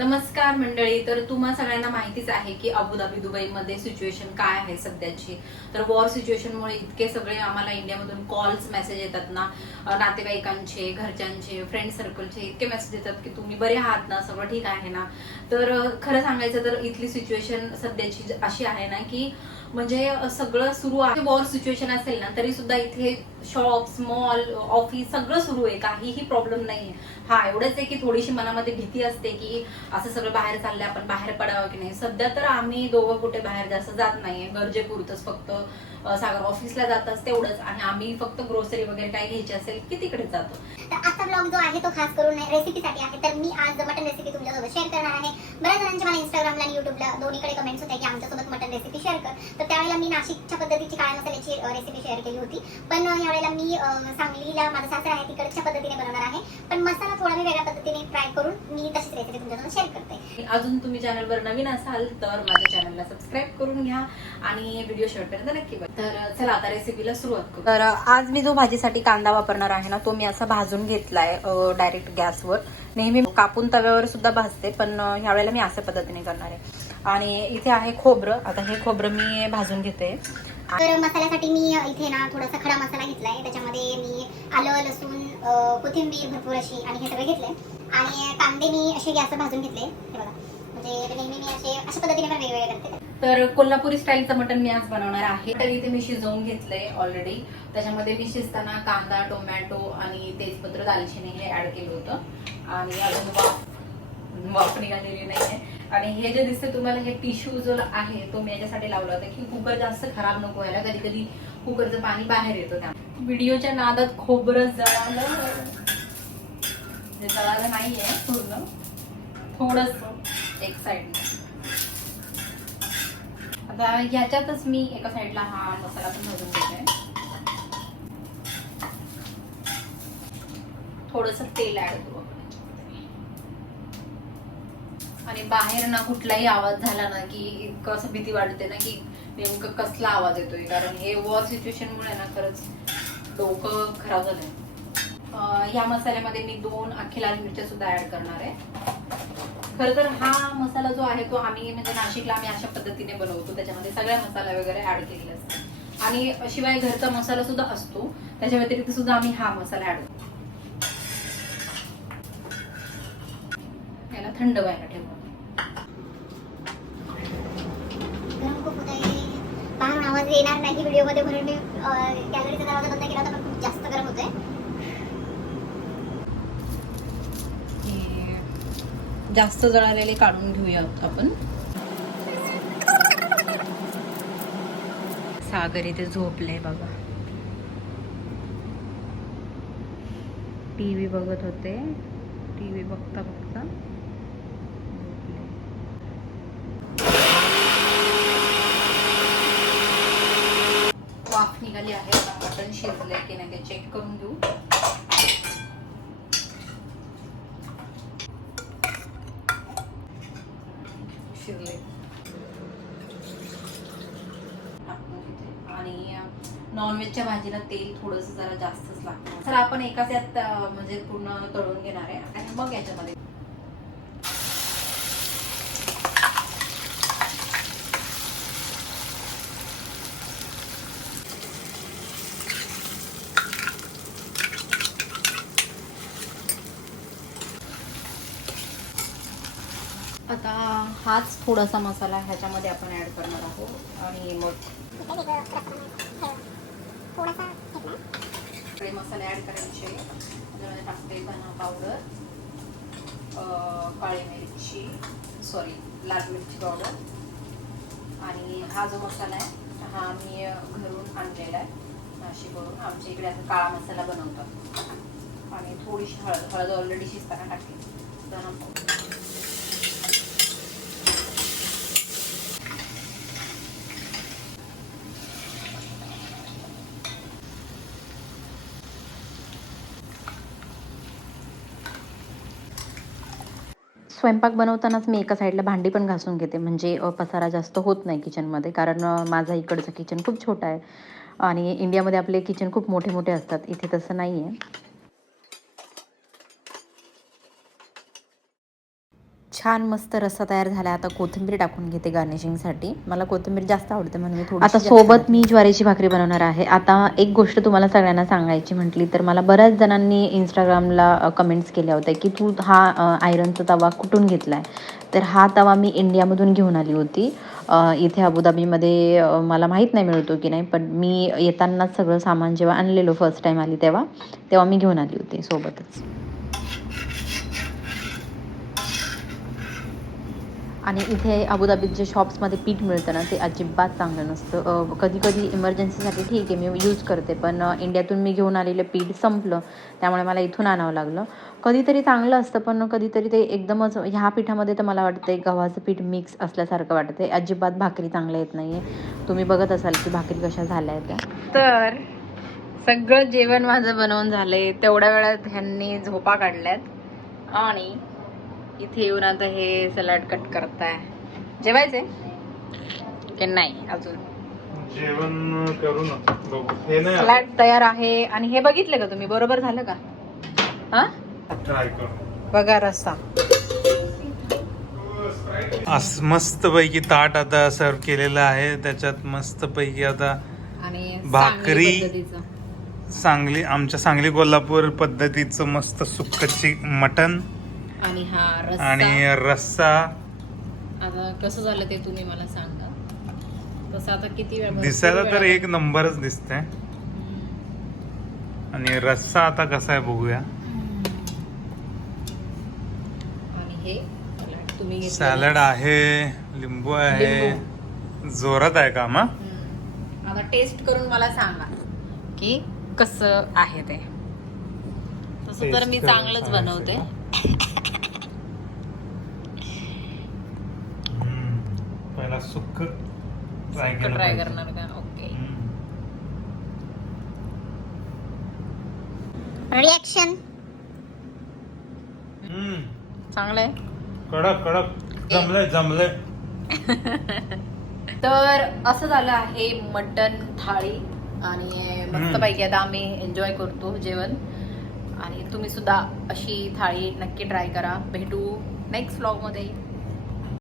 नमस्कार मंडळी. तर तुम्हा सगळ्यांना माहितीच आहे की अबुधाबी दुबईमध्ये सिच्युएशन काय आहे सध्याची. तर वॉर सिच्युएशनमुळे इतके सगळे आम्हाला इंडियामधून कॉल्स मेसेज येतात ना, नातेवाईकांचे, घरच्यांचे, फ्रेंड सर्कलचे इतके मेसेज येतात की तुम्ही बरे आहात ना, सगळं ठीक आहे ना. तर खरं सांगायचं तर इथली सिच्युएशन सध्याची अशी आहे ना की म्हणजे सगळं सुरू आहे. वॉर सिच्युएशन असेल ना तरी सुद्धा इथे शॉप्स, मॉल, ऑफिस सगळं सुरू आहे, काहीही प्रॉब्लेम नाहीये. हा एवढंच आहे की थोडीशी मनामध्ये भीती असते की असं सगळं बाहेर चाललंय, आपण बाहेर पडावं की नाही. सध्या तर आम्ही दोघं कुठे बाहेर जास्त जात नाहीये, गरजेपुरतच फक्त सागर ऑफिसला जातात तेवढंच, आणि आम्ही फक्त ग्रोसरी वगैरे काही घ्यायची असेल की तिकडे जातो. तर आजचा ब्लॉग जो आहे तो खास करून रेसिपीसाठी आहे. तर मी आज मटन रेसिपी तुमच्यासोबत शेअर करणार आहे. बऱ्याच जणांचे मला इंस्टाग्रामला आणि युट्यूबला दोन्हीकडे कमेंट्स होते की आमच्यासोबत मटन रेसिपी शेअर कर. तर त्यावेळेला मी नाशिकच्या पद्धतीची काळ्या मसाल्याची रेसिपी शेअर केली होती, पण यावेळेला मी सांगलीला माझं सासर आहे तिकडच्या पद्धतीने बनवणार आहे. पण मसाला थोडा मी वेगळ्या पद्धतीने ट्राय करून मी तशीच रेसिपी तुमच्यासोबत शेअर करते. अजून तुम्ही चॅनलवर नवीन असाल तर माझ्या चॅनलला सबस्क्राईब करून घ्या आणि व्हिडिओ शेवटपर्यंत नक्की बघा. तर चला आता रेसिपीला सुरुवात करू. तर आज मी जो भाजीसाठी कांदा वापरणार आहे ना, तो मी असा भाजून घेतलाय डायरेक्ट गॅसवर. नेहमी कापून तव्यावर सुद्धा भाजते, पण ह्या वेळेला मी अशा पद्धतीने करणार आहे. आणि इथे आहे खोबरं. आता हे खोबरं मी भाजून घेते. तर मसाल्यासाठी मी इथे ना थोडासा खडा मसाला घेतलाय. त्याच्यामध्ये मी आलं, लसूण, कोथिंबीर भरपूर अशी आणि हे सगळं घेतलंय. आणि कांदे मी असे गॅसवर भाजून घेतले. हे बघा, म्हणजे नेहमी मी अशा पद्धतीने पण वेगवेगळे करते. तर कोल्हापुरी स्टाईलचं मटण मी आज बनवणार आहे. तर इथे मी शिजवून घेतलंय ऑलरेडी. त्याच्यामध्ये मी शिजताना कांदा, टोमॅटो आणि तेजपत्र, दालचिनी हे ऍड केलं होतं. आणि अजून वाफ निघालेली नाहीये. आणि हे जे दिसते तुम्हाला, हे टिश्यू जो आहे तो मी याच्यासाठी लावला होता की कुकर जास्त खराब नको व्हायला. कधी कधी कुकरचं पाणी बाहेर येतं. त्या व्हिडिओच्या नादात खोबरं जळालं नाहीये पूर्ण, थोडस एक साइडने. आता ह्याच्यातच मी एका साइडला हा मसाला पण भाजून घेते. थोडस तेल ऍड करू आणि बाहेर ना कुठलाही आवाज झाला ना की इतकं असं भीती वाटते ना की नेमकं कसला आवाज येतोय. कारण हे वॉर सिच्युएशन मुळे ना खरंच डोकं खराब झालंय. या मसाल्यामध्ये मी 2 अख्खी लाल मिरच्या सुद्धा ऍड करणार आहे. खर तर हा मसाला जो आहे तो आम्ही म्हणजे नाशिकला आम्ही अशा पद्धतीने बनवतो. त्याच्यामध्ये सगळ्या मसाला वगैरे ऍड केलेले असतात आणि शिवाय घरचा मसाला सुद्धा असतो. त्याच्या व्यतिरिक्त सुद्धा आम्ही हा मसाला ऍड करतो. याला थंड व्हायला ठेवू. बाहेरून आवाज येणार नाही व्हिडिओ मध्ये म्हणून मी गॅलरीचा दरवाजा बंद केला होता, पण खूप जास्त गरम होतंय. जास्त जळालेले काढून घेऊयात आपण. सागर इथे झोपले बघा, टीव्ही बघत होते. टीव्ही बघता बघता झोपले. वाफ निघाली आहे. आता मटण शिजले की नाही ते चेक करून घेऊ. शिजले. आणि नॉनव्हेजच्या भाजीला तेल थोडंसं जरा जास्तच लागतं. तर आपण एकाच यात म्हणजे पूर्ण तळून घेणार आहे आणि मग याच्यामध्ये आता हाच थोडासा मसाला ह्याच्यामध्ये आपण ऍड करणार आहोत. आणि मग सगळे मसाले ऍड करायचे. त्याच्यामध्ये टाकते धना पावडर, काळी मिरची, लाल मिरची पावडर. आणि हा जो मसाला आहे हा मी घरून आणलेला आहे नाशिकवरून. आमच्या इकडे आता काळा मसाला बनवतात. आणि थोडीशी हळद ऑलरेडी शिजताना टाकली. धना पावडर, स्वयंपाक बनवतानाच मी एका साईडला भांडी पण घासून घेते, म्हणजे पसारा जास्त होत नाही किचनमध्ये. कारण माझा इकडचं किचन खूप छोटा आहे आणि इंडियामध्ये आपले किचन खूप मोठे मोठे असतात. इथे तसं नाही आहे. छान मस्त रस्सा तयार झाला. आता कोथिंबीर टाकून घेते गार्निशिंगसाठी. मला कोथिंबीर जास्त आवडते म्हणून मी थोडी. आता सोबत मी ज्वारीची भाकरी बनवणार आहे. आता एक गोष्ट तुम्हाला सगळ्यांना सांगायची म्हटली तर मला बऱ्याच जणांनी इंस्टाग्रामला कमेंट्स केल्या होत्या की तू हा आयरनचा तवा कुठून घेतला आहे. तर हा तवा मी इंडियामधून घेऊन आली होती. इथे अबुधाबीमध्ये मला माहीत नाही मिळतो की नाही, पण मी येतानाच सगळं सामान जेव्हा आणलेलो फर्स्ट टाईम आली तेव्हा मी घेऊन आली होती सोबतच. आणि इथे अबुधाबीत जे शॉप्समध्ये पीठ मिळतं ना ते अजिबात चांगलं नसतं. कधी कधी इमर्जन्सीसाठी ठीक आहे मी यूज करते, पण इंडियातून मी घेऊन आलेलं पीठ संपलं त्यामुळे मला इथून आणावं लागलं. कधीतरी चांगलं असतं पण कधीतरी ते एकदमच ह्या पिठामध्ये तर मला वाटते गव्हाचं पीठ मिक्स असल्यासारखं वाटते. अजिबात भाकरी चांगल्या येत नाही आहे. तुम्ही बघत असाल की भाकरी कशा झाल्या आहेत त्या. तर सगळं जेवण माझं बनवून झालं आहे. तेवढ्या वेळात ह्यांनी झोपा काढल्यात आणि इथे येऊन आता हे सलाड कट करताय. जेवायचंय की नाही अजून? जेवण करू ना बघू. हे नाही सलाड तयार आहे. आणि हे बघितलं का तुम्ही? बरोबर झालं का? हा ट्राय करू. बघा रस्सा मस्त पैकी ताट आता सर्व केलेलं आहे. त्याच्यात मस्त पैकी आता आणि भाकरी. सांगली पद्धतीचं. सांगली आमच्या सांगली कोल्हापूर पद्धतीचं मस्त सुक्कची मटन आणि हा रस्सा. आणि रस्सा. आता कसं झालं ते तुम्ही मला सांगा. तसं आता किती वेळ दिसायला तर एक नंबरच दिसतंय. आणि रस्सा आता कसा आहे बघूया. आणि हे सलाड तुम्ही घेतलेलं. सॅलड आहे, लिंबू आहे, जोरात आहे का मा? आता टेस्ट करून मला सांगा की कसं आहे ते. तसं तर मी चांगलंच बनवते. पहिला सुक्क ट्राय करणार का? ओके. रिॲक्शन चांगलं आहे. कडक कडक जमलंय. तर असं झालं आहे मटन थाळी. आणि मस्तपैकी आता आम्ही एन्जॉय करतो जेवण. आणि तुम्ही सुद्धा अशी थाळी नक्की ट्राय करा. भेटू नेक्स्ट व्लॉगमध्ये.